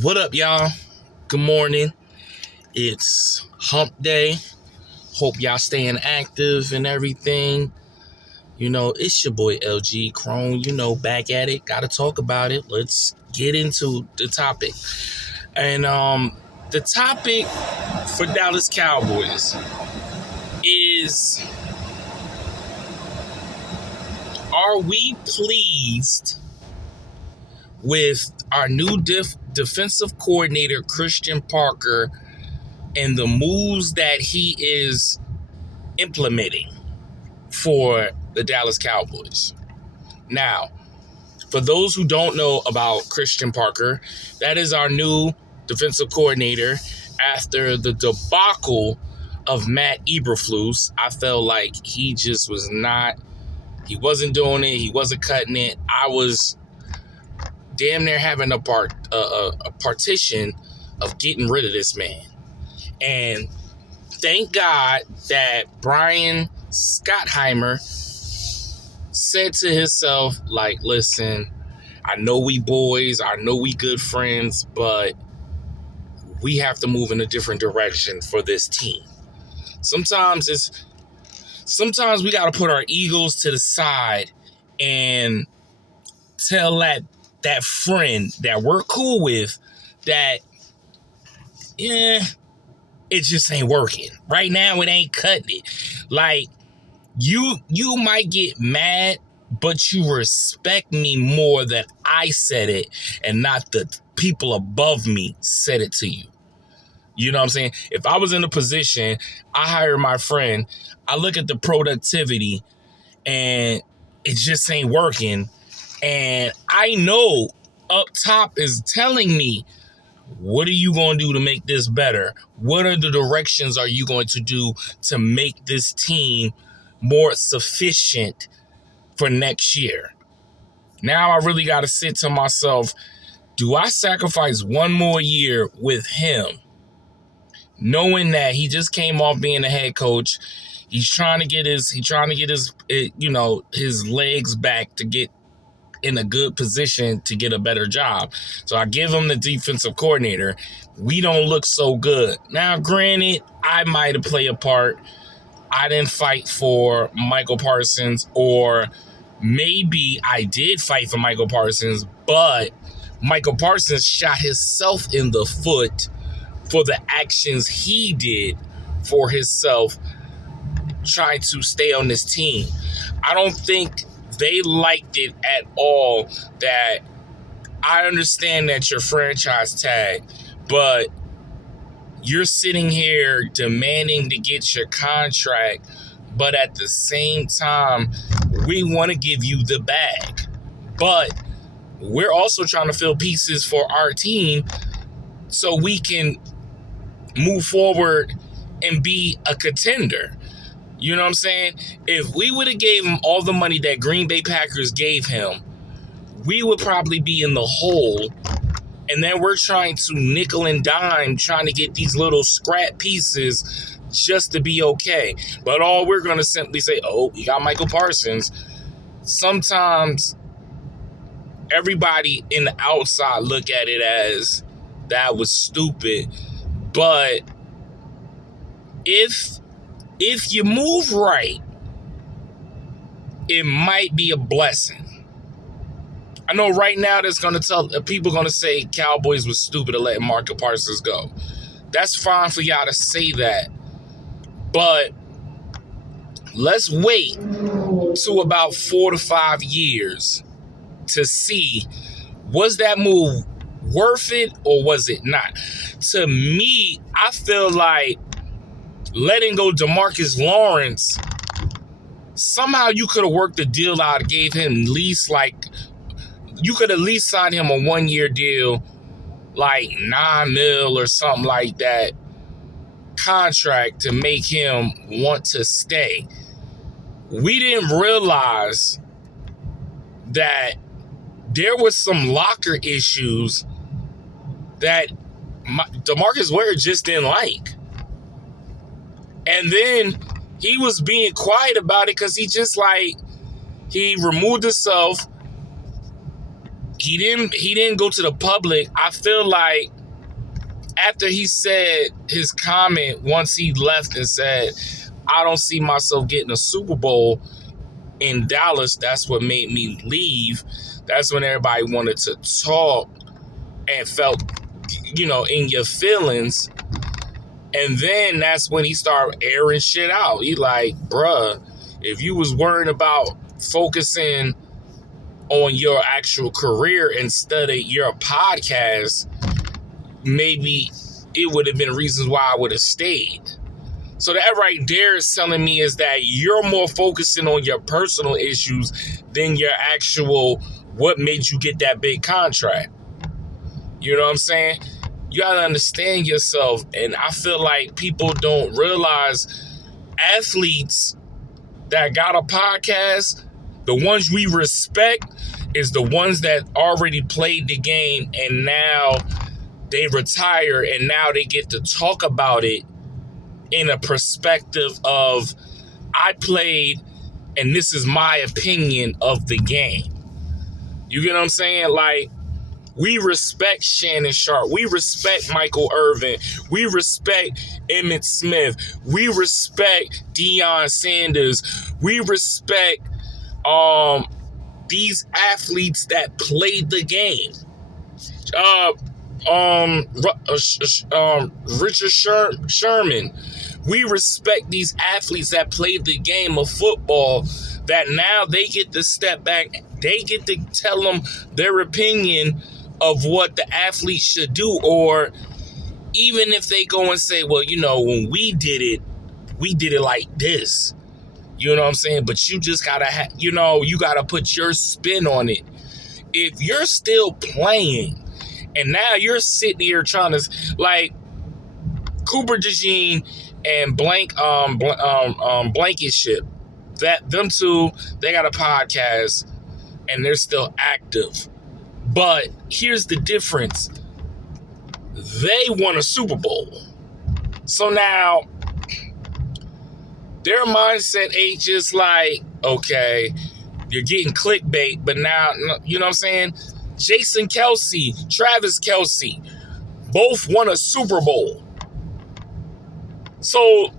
What up, y'all? Good morning. It's hump day. Hope y'all staying active and everything. It's your boy LG Crone, back at it. Gotta talk about it. Let's get into the topic. And the topic for Dallas Cowboys is, are we pleased with our new defensive coordinator, Christian Parker, and the moves that he is implementing for the Dallas Cowboys? Now, for those who don't know about Christian Parker, that is our new defensive coordinator after the debacle of Matt Eberflus. I felt like he just he wasn't doing it. He wasn't cutting it. I was damn near having a partition of getting rid of this man. And thank God that Brian Schottenheimer said to himself, like, listen, I know we boys, I know we good friends, but we have to move in a different direction for this team. Sometimes we got to put our egos to the side and tell that friend that we're cool with that, it just ain't working. Right now, it ain't cutting it. Like, you might get mad, but you respect me more that I said it and not the people above me said it to you. You know what I'm saying? If I was in a position, I hire my friend, I look at the productivity and it just ain't working. And I know up top is telling me, what are you going to do to make this better? What are the directions are you going to do to make this team more sufficient for next year? Now I really got to sit to myself, do I sacrifice one more year with him, knowing that he just came off being a head coach? He's trying to get his legs back to get in a good position to get a better job. So I give him the defensive coordinator. We don't look so good. Now, granted, I might have played a part. I didn't fight for Michael Parsons, or maybe I did fight for Michael Parsons, but Michael Parsons shot himself in the foot for the actions he did for himself trying to stay on this team. I don't think they liked it at all. That I understand that you're franchise tag, but you're sitting here demanding to get your contract, but at the same time, we want to give you the bag. But we're also trying to fill pieces for our team so we can move forward and be a contender. You know what I'm saying? If we would have gave him all the money that Green Bay Packers gave him, we would probably be in the hole. And then we're trying to nickel and dime, trying to get these little scrap pieces just to be okay. But all we're going to simply say, oh, we got Michael Parsons. Sometimes everybody in the outside look at it as that was stupid. But if you move right, it might be a blessing. I know right now there's people going to say Cowboys was stupid to let Michael Parsons go. That's fine for y'all to say that. But let's wait to about 4 to 5 years to see, was that move worth it or was it not? To me, I feel like letting go DeMarcus Lawrence, somehow you could have worked the deal out, gave him you could at least sign him a 1-year deal, like $9 million or something like that contract to make him want to stay. We didn't realize that there was some locker issues that DeMarcus Ware just didn't like. And then he was being quiet about it because he removed himself. He didn't go to the public. I feel like after he said his comment, once he left and said, I don't see myself getting a Super Bowl in Dallas, that's what made me leave. That's when everybody wanted to talk and felt, in your feelings. And then that's when he started airing shit out. He like, bruh, if you was worrying about focusing on your actual career instead of your podcast, maybe it would have been reasons why I would have stayed. So that right there is telling me is that you're more focusing on your personal issues than your actual what made you get that big contract. You know what I'm saying? You gotta understand yourself. And I feel like people don't realize athletes that got a podcast, the ones we respect is the ones that already played the game and now they retire and now they get to talk about it in a perspective of I played and this is my opinion of the game. You get what I'm saying? Like, we respect Shannon Sharpe. We respect Michael Irvin. We respect Emmitt Smith. We respect Deion Sanders. We respect these athletes that played the game. Richard Sherman. We respect these athletes that played the game of football, that now they get to step back. They get to tell them their opinion of what the athlete should do. Or even if they go and say, well, when we did it like this. You know what I'm saying? But you just gotta you gotta put your spin on it. If you're still playing and now you're sitting here trying to, like, Cooper DeJean and Blankenship, that them two, they got a podcast and they're still active. But here's the difference. They won a Super Bowl. So now their mindset ain't just like, okay, you're getting clickbait, but now, you know what I'm saying? Jason Kelce, Travis Kelce, both won a Super Bowl. So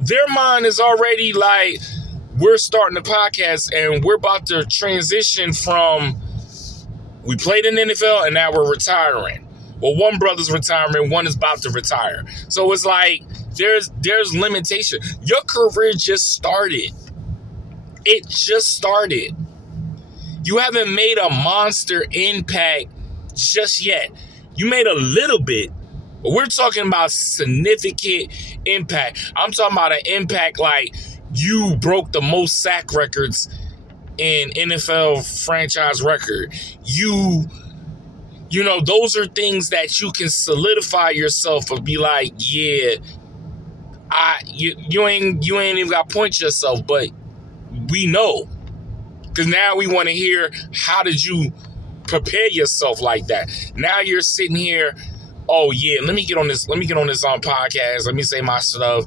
their mind is already like, we're starting the podcast and we're about to transition from, we played in the NFL and now we're retiring. Well, one brother's retiring, one is about to retire. So it's like, there's limitation. Your career just started. It just started. You haven't made a monster impact just yet. You made a little bit, but we're talking about significant impact. I'm talking about an impact like you broke the most sack records in NFL franchise record. You know, those are things that you can solidify yourself or be like, yeah, you ain't even got to point yourself, but we know. Because now we want to hear, how did you prepare yourself like that? Now you're sitting here, oh yeah, let me get on this podcast, let me say my stuff,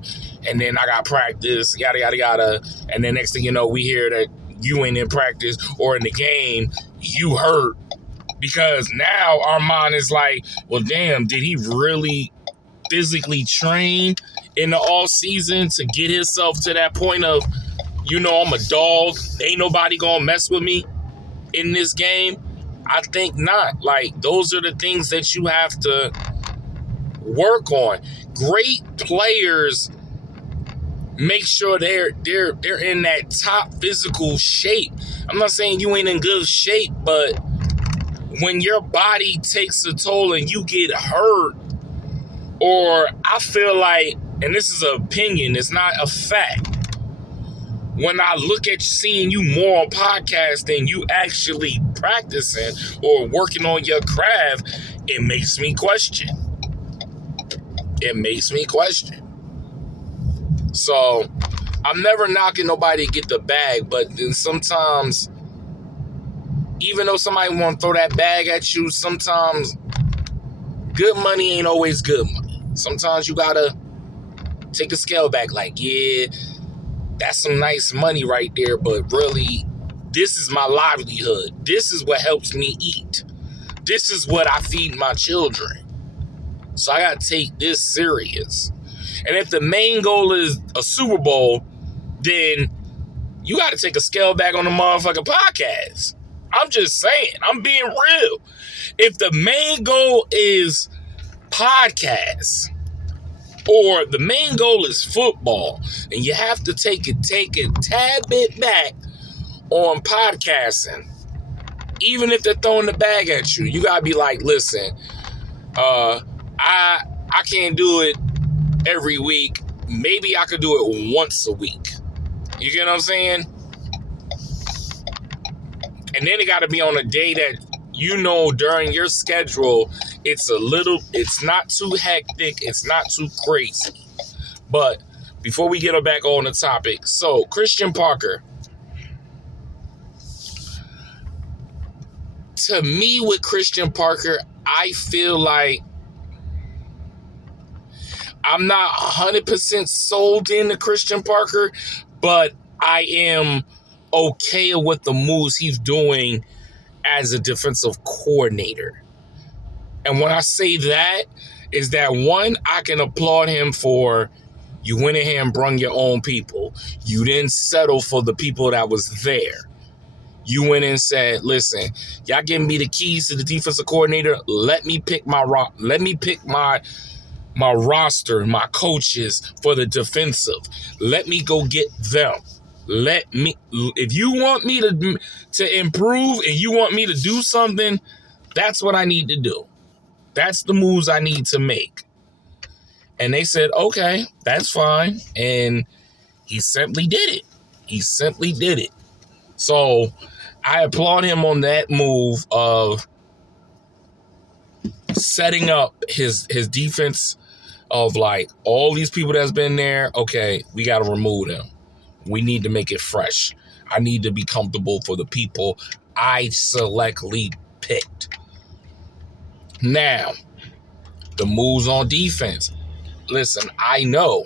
and then I got practice, yada yada yada, and then next thing you know, we hear that you ain't in practice or in the game, you hurt. Because now our mind is like, well, damn, did he really physically train in the off season to get himself to that point of, I'm a dog, ain't nobody gonna mess with me in this game? I think not. Like, those are the things that you have to work on. Great players make sure they're in that top physical shape. I'm not saying you ain't in good shape, but when your body takes a toll and you get hurt, or I feel like, and this is an opinion, it's not a fact, when I look at seeing you more on podcasts than you actually practicing or working on your craft, it makes me question. So I'm never knocking nobody to get the bag, but then sometimes, even though somebody want to throw that bag at you, sometimes good money ain't always good money. Sometimes you gotta take a scale back, like, yeah, that's some nice money right there, but really, This is my livelihood. This is what helps me eat. This is what I feed my children. So I got to take this serious. And if the main goal is a Super Bowl, then you got to take a scale back on the motherfucking podcast. I'm just saying. I'm being real. If the main goal is podcasts or the main goal is football, and you have to take a tad bit back on podcasting, even if they're throwing the bag at you, you got to be like, listen, I can't do it every week. Maybe I could do it once a week. You get what I'm saying? And then it got to be on a day that during your schedule, it's not too hectic, it's not too crazy. But before we get back on the topic, so Christian Parker, to me with Christian Parker, I feel like I'm not 100% sold into Christian Parker, but I am okay with the moves he's doing as a defensive coordinator. And when I say that, is that one, I can applaud him for you went ahead and brung your own people. You didn't settle for the people that was there. You went and said, listen, y'all giving me the keys to the defensive coordinator. Let me pick my roster, my coaches for the defensive. Let me go get them. If you want me to improve and you want me to do something, that's what I need to do. That's the moves I need to make. And they said, okay, that's fine. And he simply did it. So I applaud him on that move of setting up his defense of like all these people that's been there. Okay, we got to remove them. We need to make it fresh. I need to be comfortable for the people I selectively picked. Now, the moves on defense. Listen, I know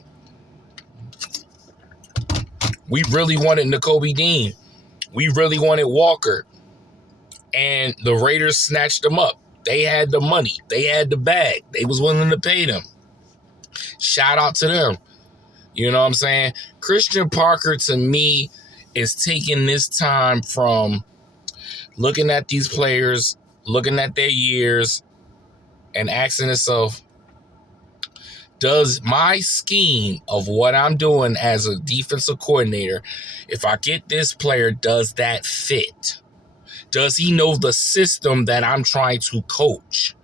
we really wanted Nakobe Dean. We really wanted Walker. And the Raiders snatched them up. They had the money. They had the bag. They was willing to pay them. Shout out to them. You know what I'm saying? Christian Parker, to me, is taking this time from looking at these players, looking at their years, and asking himself, does my scheme of what I'm doing as a defensive coordinator, if I get this player, does that fit? Does he know the system that I'm trying to coach?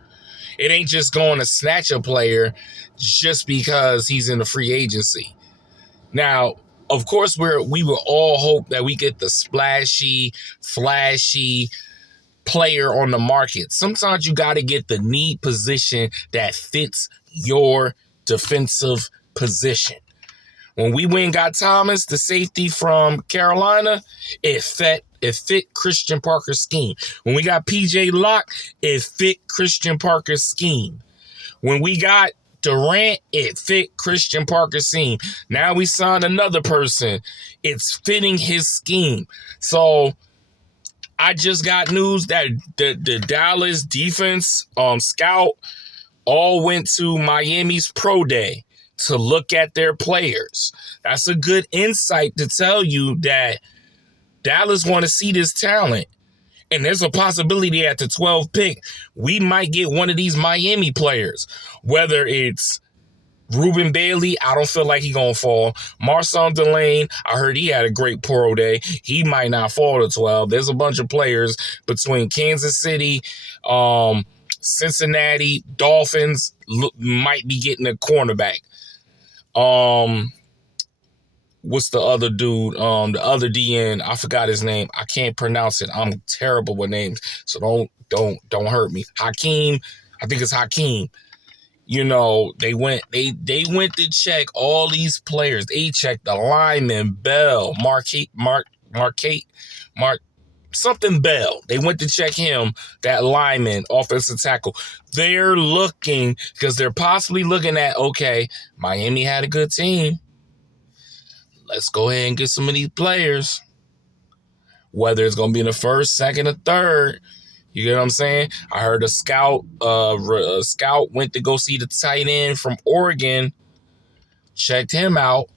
It ain't just going to snatch a player just because he's in the free agency. Now, of course, we will all hope that we get the splashy, flashy player on the market. Sometimes you got to get the need position that fits your defensive position. When we went and got Thomas, the safety from Carolina, it fit Christian Parker's scheme. When we got PJ Locke, it fit Christian Parker's scheme. When we got Durant, it fit Christian Parker's scheme. Now we signed another person. It's fitting his scheme. So I just got news that the Dallas defense scout all went to Miami's pro day to look at their players. That's a good insight to tell you that Dallas want to see this talent. And there's a possibility at the 12th pick, we might get one of these Miami players. Whether it's Ruben Bailey, I don't feel like he's going to fall. Marshawn Delane, I heard he had a great pro day. He might not fall to 12. There's a bunch of players between Kansas City, Cincinnati, Dolphins might be getting a cornerback. What's the other dude? The other DN, I forgot his name. I can't pronounce it. I'm terrible with names, so don't hurt me. Hakeem, I think it's Hakeem. You know, they went to check all these players. They checked the lineman, Bell, something Bell. They went to check him, that lineman, offensive tackle. They're looking, because they're possibly looking at, okay, Miami had a good team. Let's go ahead and get some of these players. whether it's going to be in the first, second, or third. You get what I'm saying? I heard a scout went to go see the tight end from Oregon, checked him out.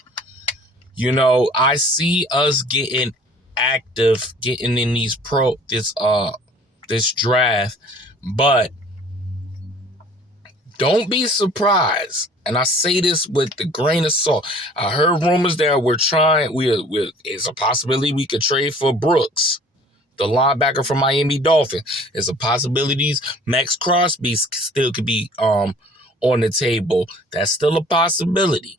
You know, I see us getting active, getting in this draft, but don't be surprised. And I say this with the grain of salt. I heard rumors that it's a possibility we could trade for Brooks, the linebacker from Miami Dolphins. There's a possibility Max Crosby still could be on the table. That's still a possibility.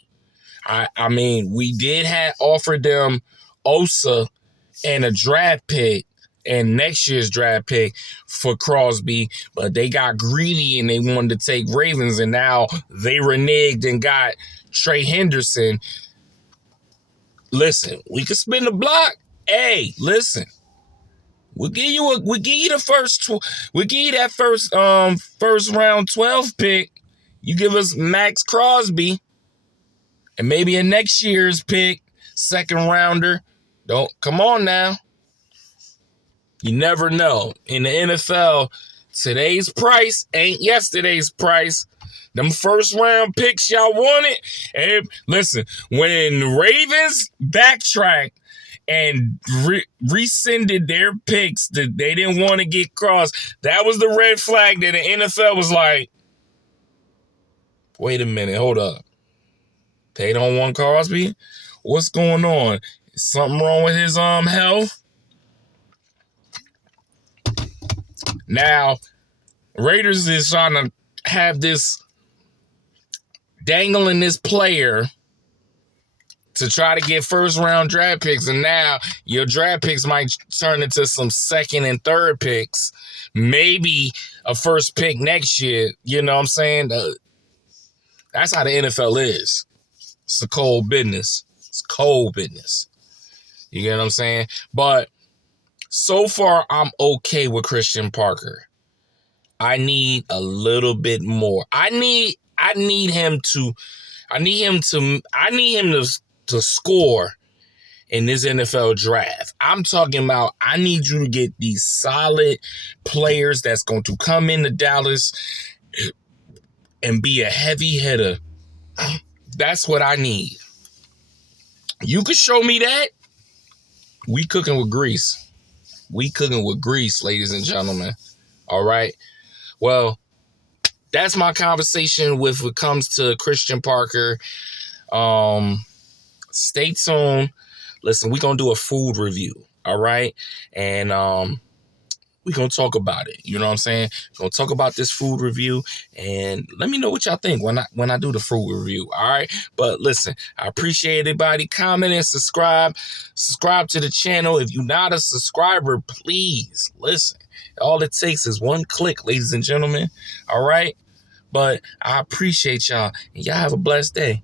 I mean, we did offer them Osa and a draft pick and next year's draft pick for Crosby, but they got greedy and they wanted to take Ravens, and now they reneged and got Trey Henderson. Listen, we could spin the block. Hey, listen. We'll give you that first round 12 pick. You give us Max Crosby and maybe a next year's pick, second rounder. Come on now. You never know. In the NFL, today's price ain't yesterday's price. Them first round picks y'all wanted. And listen, when Ravens backtracked and rescinded their picks that they didn't want to get crossed, that was the red flag that the NFL was like, wait a minute, hold up. They don't want Crosby? What's going on? Is something wrong with his health? Now, Raiders is trying to have this dangling this player to try to get first round draft picks, and now your draft picks might turn into some second and third picks, maybe a first pick next year. You know what I'm saying? That's how the NFL is. It's a cold business. It's cold business. You get what I'm saying? But so far, I'm okay with Christian Parker. I need a little bit more. I need him to score in this NFL draft. I'm talking about I need you to get these solid players that's going to come into Dallas and be a heavy hitter. That's what I need. You can show me that. We cooking with grease. We cooking with grease, ladies and gentlemen. All right. Well, that's my conversation with what comes to Christian Parker. Stay tuned. Listen, we're going to do a food review. All right. And we're going to talk about it. You know what I'm saying? We're going to talk about this food review, and let me know what y'all think when I do the food review. All right. But listen, I appreciate everybody. Comment and subscribe. Subscribe to the channel. If you're not a subscriber, please listen. All it takes is one click, ladies and gentlemen. All right. But I appreciate y'all, and y'all have a blessed day.